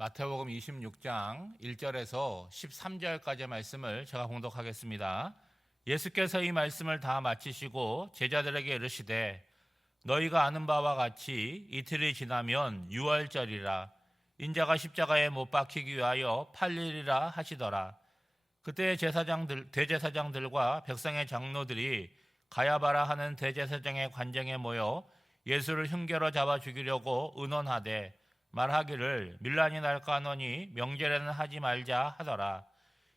마태복음 26장 1절에서 13절까지의 말씀을 제가 봉독하겠습니다. 예수께서 이 말씀을 다 마치시고 제자들에게 이르시되 너희가 아는 바와 같이 이틀이 지나면 유월절이라 인자가 십자가에 못 박히기 위하여 팔리리라 하시더라. 그때 대제사장들과 백성의 장로들이 가야바라 하는 대제사장의 관정에 모여 예수를 흉계로 잡아 죽이려고 의논하되 말하기를 밀란이 날까 하노니 명절에는 하지 말자 하더라.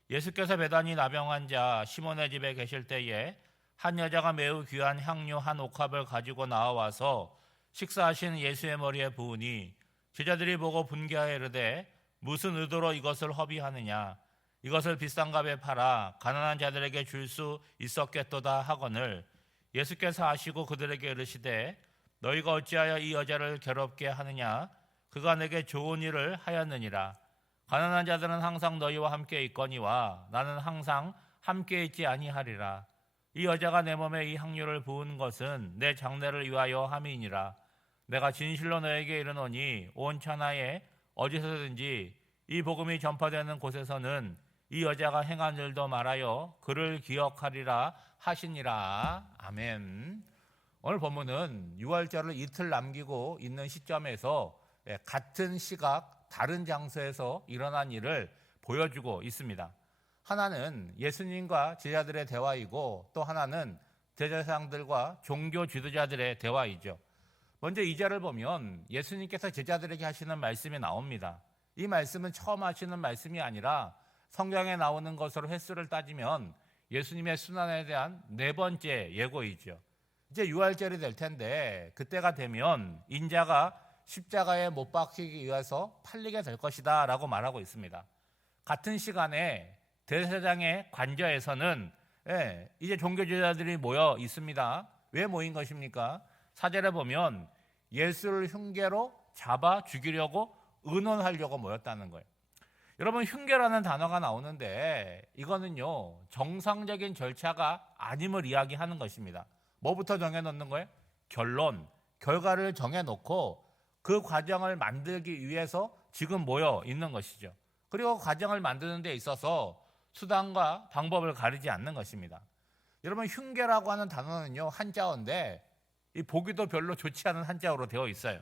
예수께서 베다니 나병 환자 시몬의 집에 계실 때에 한 여자가 매우 귀한 향료 한 옥합을 가지고 나와서 식사하신 예수의 머리에 부으니 제자들이 보고 분개하여 이르되 무슨 의도로 이것을 허비하느냐, 이것을 비싼 값에 팔아 가난한 자들에게 줄 수 있었겠도다 하거늘 예수께서 아시고 그들에게 이르시되 너희가 어찌하여 이 여자를 괴롭게 하느냐, 그가 내게 좋은 일을 하였느니라. 가난한 자들은 항상 너희와 함께 있거니와 나는 항상 함께 있지 아니하리라. 이 여자가 내 몸에 이 향료를 부은 것은 내 장례를 위하여 함이니라. 내가 진실로 너에게 이르노니 온 천하에 어디서든지 이 복음이 전파되는 곳에서는 이 여자가 행한 일도 말하여 그를 기억하리라 하시니라. 아멘. 오늘 본문은 유월절을 이틀 남기고 있는 시점에서 같은 시각 다른 장소에서 일어난 일을 보여주고 있습니다. 하나는 예수님과 제자들의 대화이고 또 하나는 대제사장들과 종교 지도자들의 대화이죠. 먼저 2절을 보면 예수님께서 제자들에게 하시는 말씀이 나옵니다. 이 말씀은 처음 하시는 말씀이 아니라 성경에 나오는 것으로 횟수를 따지면 예수님의 순환에 대한 4번째 예고이죠. 이제 유월절이 될 텐데 그때가 되면 인자가 십자가에 못 박히기 위해서 팔리게 될 것이다 라고 말하고 있습니다. 같은 시간에 대제사장의 관저에서는 이제 종교지도자들이 모여 있습니다. 왜 모인 것입니까? 4절에 보면 예수를 흉계로 잡아 죽이려고 의논하려고 모였다는 거예요. 여러분, 흉계라는 단어가 나오는데 이거는요 정상적인 절차가 아님을 이야기하는 것입니다. 뭐부터 정해놓는 거예요? 결과를 정해놓고 그 과정을 만들기 위해서 지금 모여 있는 것이죠. 그리고 과정을 만드는 데 있어서 수단과 방법을 가리지 않는 것입니다. 여러분, 흉계라고 하는 단어는요 한자어인데 이 보기도 별로 좋지 않은 한자어로 되어 있어요.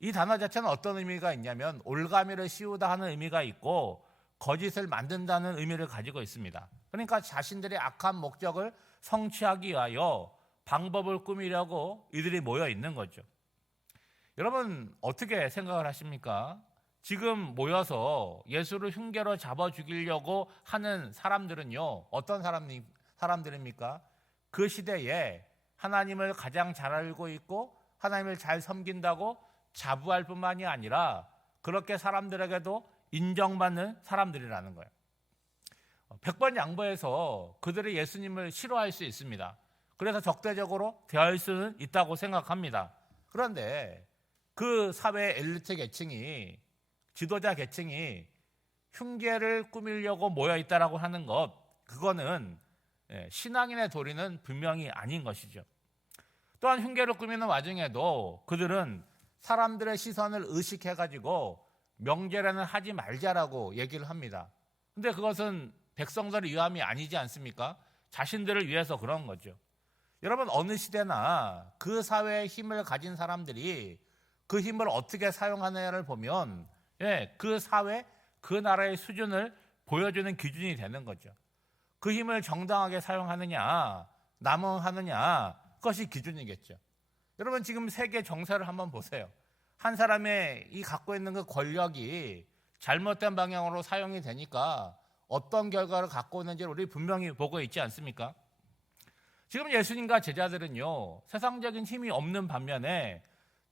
이 단어 자체는 어떤 의미가 있냐면 올가미를 씌우다 하는 의미가 있고 거짓을 만든다는 의미를 가지고 있습니다. 그러니까 자신들의 악한 목적을 성취하기 위하여 방법을 꾸미려고 이들이 모여 있는 거죠. 여러분, 어떻게 생각을 하십니까? 지금 모여서 예수를 흉계로 잡아 죽이려고 하는 사람들은요 어떤 사람들입니까? 그 시대에 하나님을 가장 잘 알고 있고 하나님을 잘 섬긴다고 자부할 뿐만이 아니라 그렇게 사람들에게도 인정받는 사람들이라는 거예요. 100번 양보해서 그들이 예수님을 싫어할 수 있습니다. 그래서 적대적으로 대할 수는 있다고 생각합니다. 그런데 그 사회 엘리트 계층이, 지도자 계층이 흉계를 꾸미려고 모여있다라고 하는 것, 그거는 신앙인의 도리는 분명히 아닌 것이죠. 또한 흉계를 꾸미는 와중에도 그들은 사람들의 시선을 의식해가지고 명절에는 하지 말자라고 얘기를 합니다. 근데 그것은 백성들을 위함이 아니지 않습니까? 자신들을 위해서 그런 거죠. 여러분, 어느 시대나 그 사회의 힘을 가진 사람들이 그 힘을 어떻게 사용하느냐를 보면 그 사회, 그 나라의 수준을 보여주는 기준이 되는 거죠. 그 힘을 정당하게 사용하느냐, 남용하느냐, 그것이 기준이겠죠. 여러분, 지금 세계 정세를 한번 보세요. 한 사람의 이 갖고 있는 그 권력이 잘못된 방향으로 사용이 되니까 어떤 결과를 갖고 오는지를 우리 분명히 보고 있지 않습니까? 지금 예수님과 제자들은요 세상적인 힘이 없는 반면에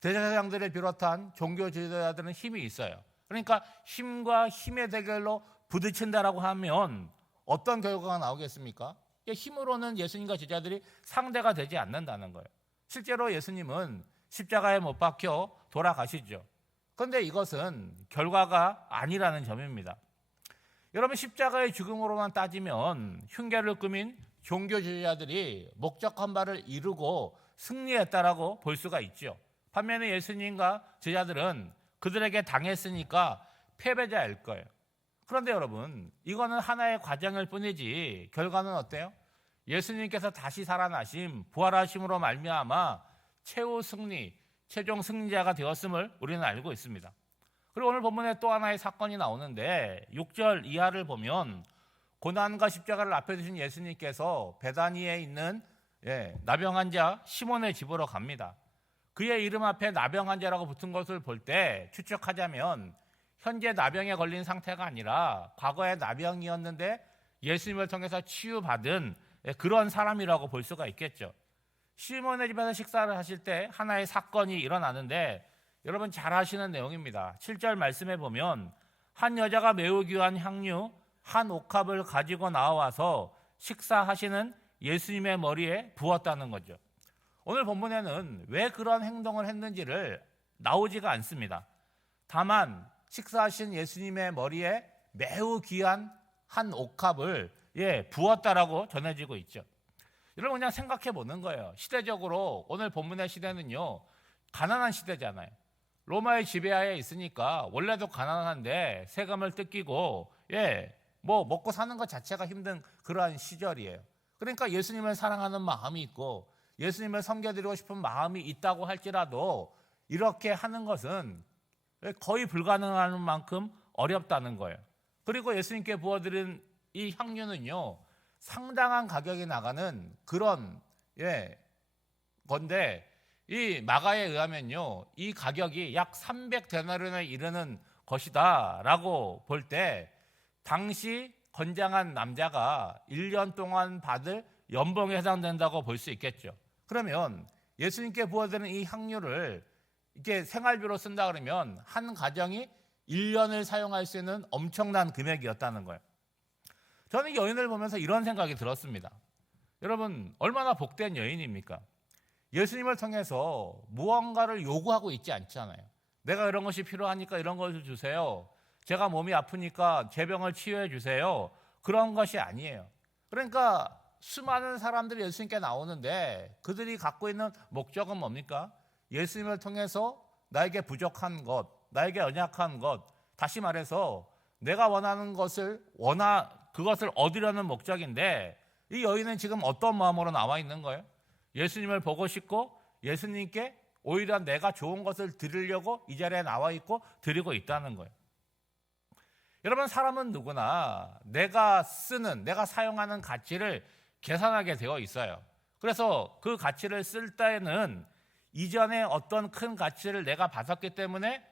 대제사장들을 비롯한 종교 지도자들은 힘이 있어요. 그러니까 힘과 힘의 대결로 부딪힌다라고 하면 어떤 결과가 나오겠습니까? 힘으로는 예수님과 제자들이 상대가 되지 않는다는 거예요. 실제로 예수님은 십자가에 못 박혀 돌아가시죠. 그런데 이것은 결과가 아니라는 점입니다. 여러분, 십자가의 죽음으로만 따지면 흉계를 꾸민 종교 지도자들이 목적한 바를 이루고 승리했다라고 볼 수가 있죠. 반면에 예수님과 제자들은 그들에게 당했으니까 패배자일 거예요. 그런데 여러분, 이거는 하나의 과정일 뿐이지 결과는 어때요? 예수님께서 다시 살아나심, 부활하심으로 말미암아 최후 승리, 최종 승리자가 되었음을 우리는 알고 있습니다. 그리고 오늘 본문에 또 하나의 사건이 나오는데 6절 이하를 보면 고난과 십자가를 앞에 두신 예수님께서 베다니에 있는 나병 환자 시몬의 집으로 갑니다. 그의 이름 앞에 나병 환자라고 붙은 것을 볼 때 추측하자면 현재 나병에 걸린 상태가 아니라 과거에 나병이었는데 예수님을 통해서 치유받은 그런 사람이라고 볼 수가 있겠죠. 시몬의 집에서 식사를 하실 때 하나의 사건이 일어나는데 여러분 잘 아시는 내용입니다. 7절 말씀에 보면 한 여자가 매우 귀한 향유 한 옥합을 가지고 나와서 식사하시는 예수님의 머리에 부었다는 거죠. 오늘 본문에는 왜 그런 행동을 했는지를 나오지가 않습니다. 다만 식사하신 예수님의 머리에 매우 귀한 한 옥합을 부었다라고 전해지고 있죠. 여러분 그냥 생각해 보는 거예요. 시대적으로 오늘 본문의 시대는요, 가난한 시대잖아요. 로마의 지배하에 있으니까 원래도 가난한데 세금을 뜯기고 뭐 먹고 사는 것 자체가 힘든 그러한 시절이에요. 그러니까 예수님을 사랑하는 마음이 있고 예수님을 섬겨드리고 싶은 마음이 있다고 할지라도 이렇게 하는 것은 거의 불가능한 만큼 어렵다는 거예요. 그리고 예수님께 부어드린 이 향유는요, 상당한 가격이 나가는 그런 건데 이 마가에 의하면요, 이 가격이 약 300데나리온에 이르는 것이다라고 볼 때 당시 건장한 남자가 1년 동안 받을 연봉에 해당된다고 볼 수 있겠죠. 그러면 예수님께 부어드리는 이 향유를 이렇게 생활비로 쓴다 그러면 한 가정이 1년을 사용할 수 있는 엄청난 금액이었다는 거예요. 저는 이 여인을 보면서 이런 생각이 들었습니다. 여러분 얼마나 복된 여인입니까? 예수님을 통해서 무언가를 요구하고 있지 않잖아요. 내가 이런 것이 필요하니까 이런 것을 주세요. 제가 몸이 아프니까 제 병을 치유해 주세요. 그런 것이 아니에요. 그러니까 수많은 사람들이 예수님께 나오는데 그들이 갖고 있는 목적은 뭡니까? 예수님을 통해서 나에게 부족한 것, 나에게 연약한 것, 다시 말해서 내가 원하는 것을 그것을 얻으려는 목적인데 이 여인은 지금 어떤 마음으로 나와 있는 거예요? 예수님을 보고 싶고 예수님께 오히려 내가 좋은 것을 드리려고 이 자리에 나와 있고 드리고 있다는 거예요. 여러분 사람은 누구나 내가 사용하는 가치를 계산하게 되어 있어요. 그래서 그 가치를 쓸 때에는 이전에 어떤 큰 가치를 내가 받았기 때문에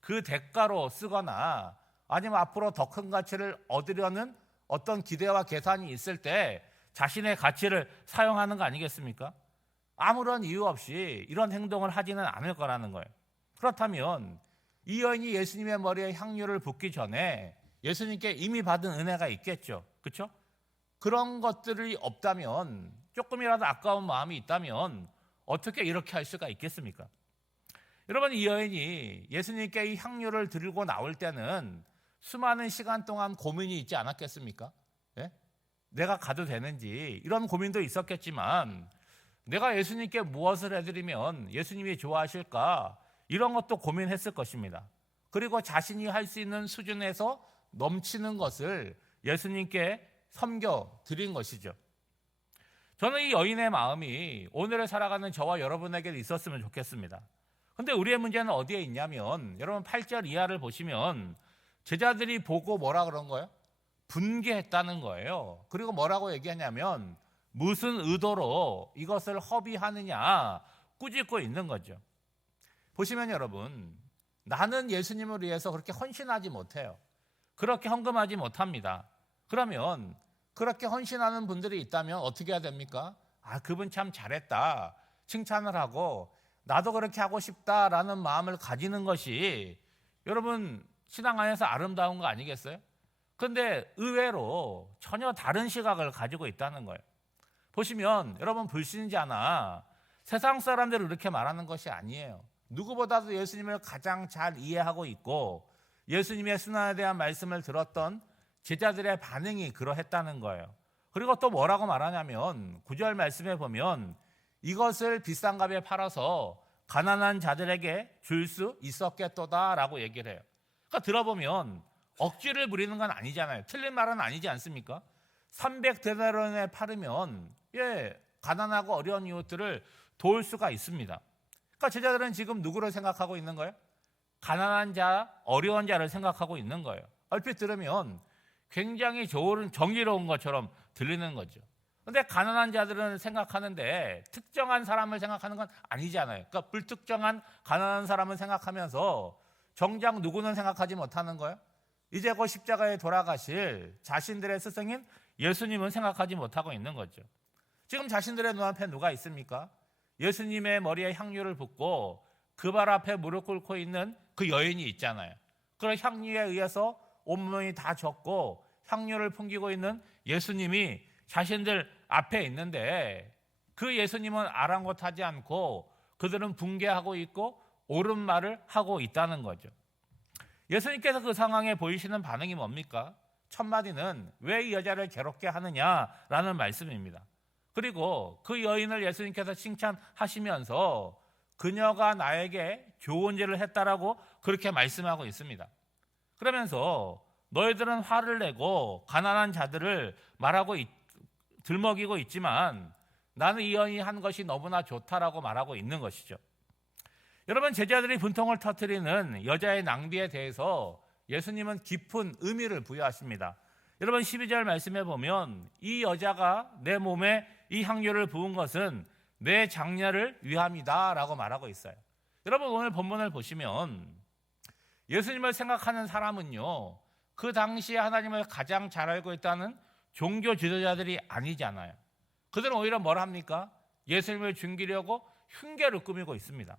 그 대가로 쓰거나 아니면 앞으로 더 큰 가치를 얻으려는 어떤 기대와 계산이 있을 때 자신의 가치를 사용하는 거 아니겠습니까? 아무런 이유 없이 이런 행동을 하지는 않을 거라는 거예요. 그렇다면 이 여인이 예수님의 머리에 향유를 붓기 전에 예수님께 이미 받은 은혜가 있겠죠. 그렇죠? 그런 것들이 없다면, 조금이라도 아까운 마음이 있다면 어떻게 이렇게 할 수가 있겠습니까? 여러분 이 여인이 예수님께 이 향유를 들고 나올 때는 수많은 시간 동안 고민이 있지 않았겠습니까? 내가 가도 되는지 이런 고민도 있었겠지만 내가 예수님께 무엇을 해드리면 예수님이 좋아하실까? 이런 것도 고민했을 것입니다. 그리고 자신이 할 수 있는 수준에서 넘치는 것을 예수님께 섬겨드린 것이죠. 저는 이 여인의 마음이 오늘을 살아가는 저와 여러분에게 있었으면 좋겠습니다. 그런데 우리의 문제는 어디에 있냐면 여러분 8절 이하를 보시면 제자들이 보고 뭐라 그런 거예요? 분개했다는 거예요. 그리고 뭐라고 얘기하냐면 무슨 의도로 이것을 허비하느냐 꾸짖고 있는 거죠. 보시면 여러분 나는 예수님을 위해서 그렇게 헌신하지 못해요. 그렇게 헌금하지 못합니다. 그러면 그렇게 헌신하는 분들이 있다면 어떻게 해야 됩니까? 그분 참 잘했다 칭찬을 하고 나도 그렇게 하고 싶다라는 마음을 가지는 것이 여러분 신앙 안에서 아름다운 거 아니겠어요? 그런데 의외로 전혀 다른 시각을 가지고 있다는 거예요. 보시면 여러분 불신자나 세상 사람들을 이렇게 말하는 것이 아니에요. 누구보다도 예수님을 가장 잘 이해하고 있고 예수님의 순환에 대한 말씀을 들었던 제자들의 반응이 그러했다는 거예요. 그리고 또 뭐라고 말하냐면 9절 말씀에 보면 이것을 비싼 값에 팔아서 가난한 자들에게 줄 수 있었겠도다라고 얘기를 해요. 그러니까 들어보면 억지를 부리는 건 아니잖아요. 틀린 말은 아니지 않습니까? 300데나리온에 팔으면 가난하고 어려운 이웃들을 도울 수가 있습니다. 그러니까 제자들은 지금 누구를 생각하고 있는 거예요? 가난한 자, 어려운 자를 생각하고 있는 거예요. 얼핏 들으면 굉장히 좋은 정의로운 것처럼 들리는 거죠. 그런데 가난한 자들은 생각하는데 특정한 사람을 생각하는 건 아니잖아요. 그러니까 불특정한 가난한 사람을 생각하면서 정작 누구는 생각하지 못하는 거예요? 이제 곧 십자가에 돌아가실 자신들의 스승인 예수님은 생각하지 못하고 있는 거죠. 지금 자신들의 눈앞에 누가 있습니까? 예수님의 머리에 향유를 붓고 그 발 앞에 무릎 꿇고 있는 그 여인이 있잖아요. 그런 향유에 의해서 온몸이 다 젖고 향유를 풍기고 있는 예수님이 자신들 앞에 있는데 그 예수님은 아랑곳하지 않고 그들은 붕괴하고 있고 옳은 말을 하고 있다는 거죠. 예수님께서 그 상황에 보이시는 반응이 뭡니까? 첫 마디는 왜 이 여자를 괴롭게 하느냐라는 말씀입니다. 그리고 그 여인을 예수님께서 칭찬하시면서 그녀가 나에게 좋은 일을 했다라고 그렇게 말씀하고 있습니다. 그러면서 너희들은 화를 내고 가난한 자들을 들먹이고 있지만 나는 이 여인이 한 것이 너무나 좋다라고 말하고 있는 것이죠. 여러분, 제자들이 분통을 터뜨리는 여자의 낭비에 대해서 예수님은 깊은 의미를 부여하십니다. 여러분, 12절 말씀에 보면 이 여자가 내 몸에 이 향유를 부은 것은 내 장녀를 위함이다 라고 말하고 있어요. 여러분, 오늘 본문을 보시면 예수님을 생각하는 사람은요, 그 당시에 하나님을 가장 잘 알고 있다는 종교 지도자들이 아니잖아요. 그들은 오히려 뭘 합니까? 예수님을 죽이려고 흉계를 꾸미고 있습니다.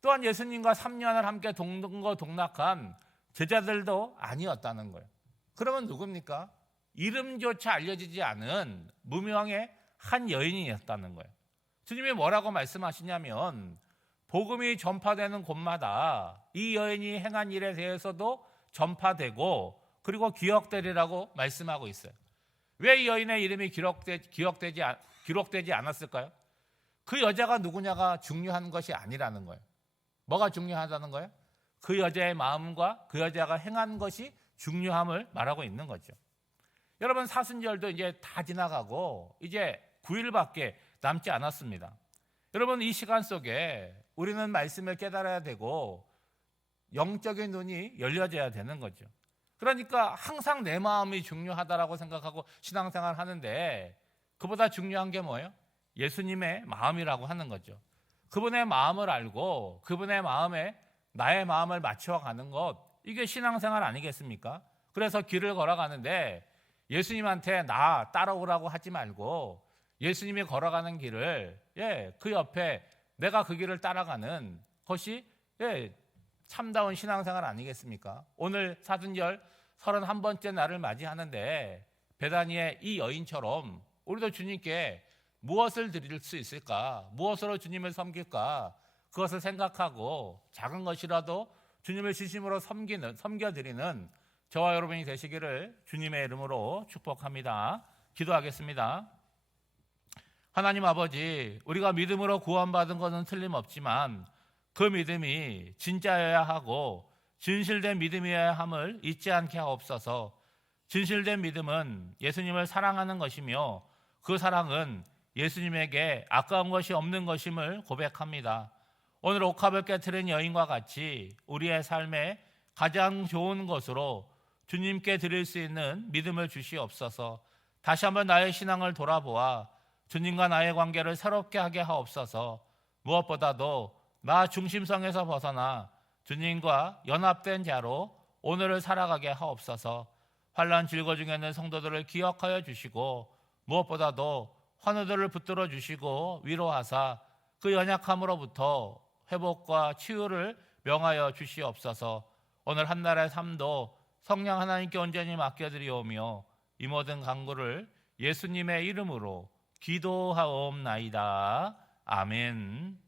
또한 예수님과 3년을 함께 동거동락한 제자들도 아니었다는 거예요. 그러면 누굽니까? 이름조차 알려지지 않은 무명의 한 여인이었다는 거예요. 주님이 뭐라고 말씀하시냐면 복음이 전파되는 곳마다 이 여인이 행한 일에 대해서도 전파되고 그리고 기억되리라고 말씀하고 있어요. 왜 이 여인의 이름이 기록되지 않았을까요? 그 여자가 누구냐가 중요한 것이 아니라는 거예요. 뭐가 중요하다는 거예요? 그 여자의 마음과 그 여자가 행한 것이 중요함을 말하고 있는 거죠. 여러분, 사순절도 이제 다 지나가고 이제 9일밖에 남지 않았습니다. 여러분, 이 시간 속에 우리는 말씀을 깨달아야 되고 영적인 눈이 열려져야 되는 거죠. 그러니까 항상 내 마음이 중요하다라고 생각하고 신앙생활 하는데 그보다 중요한 게 뭐예요? 예수님의 마음이라고 하는 거죠. 그분의 마음을 알고 그분의 마음에 나의 마음을 맞춰가는 것, 이게 신앙생활 아니겠습니까? 그래서 길을 걸어가는데 예수님한테 나 따라오라고 하지 말고 예수님이 걸어가는 길을 그 옆에 내가 그 길을 따라가는 것이 참다운 신앙생활 아니겠습니까? 오늘 사순절 31번째 날을 맞이하는데 베다니의 이 여인처럼 우리도 주님께 무엇을 드릴 수 있을까? 무엇으로 주님을 섬길까? 그것을 생각하고 작은 것이라도 주님을 진심으로 섬겨드리는 저와 여러분이 되시기를 주님의 이름으로 축복합니다. 기도하겠습니다. 하나님 아버지, 우리가 믿음으로 구원받은 것은 틀림없지만 그 믿음이 진짜여야 하고 진실된 믿음이어야 함을 잊지 않게 하옵소서. 진실된 믿음은 예수님을 사랑하는 것이며 그 사랑은 예수님에게 아까운 것이 없는 것임을 고백합니다. 오늘 옥합을 깨트린 여인과 같이 우리의 삶에 가장 좋은 것으로 주님께 드릴 수 있는 믿음을 주시옵소서. 다시 한번 나의 신앙을 돌아보아 주님과 나의 관계를 새롭게 하게 하옵소서. 무엇보다도 나 중심성에서 벗어나 주님과 연합된 자로 오늘을 살아가게 하옵소서. 환난 질거 중에 있는 성도들을 기억하여 주시고 무엇보다도 환우들을 붙들어 주시고 위로하사 그 연약함으로부터 회복과 치유를 명하여 주시옵소서. 오늘 한날의 삶도 성령 하나님께 온전히 맡겨드리오며 이 모든 간구를 예수님의 이름으로 기도하옵나이다. 아멘.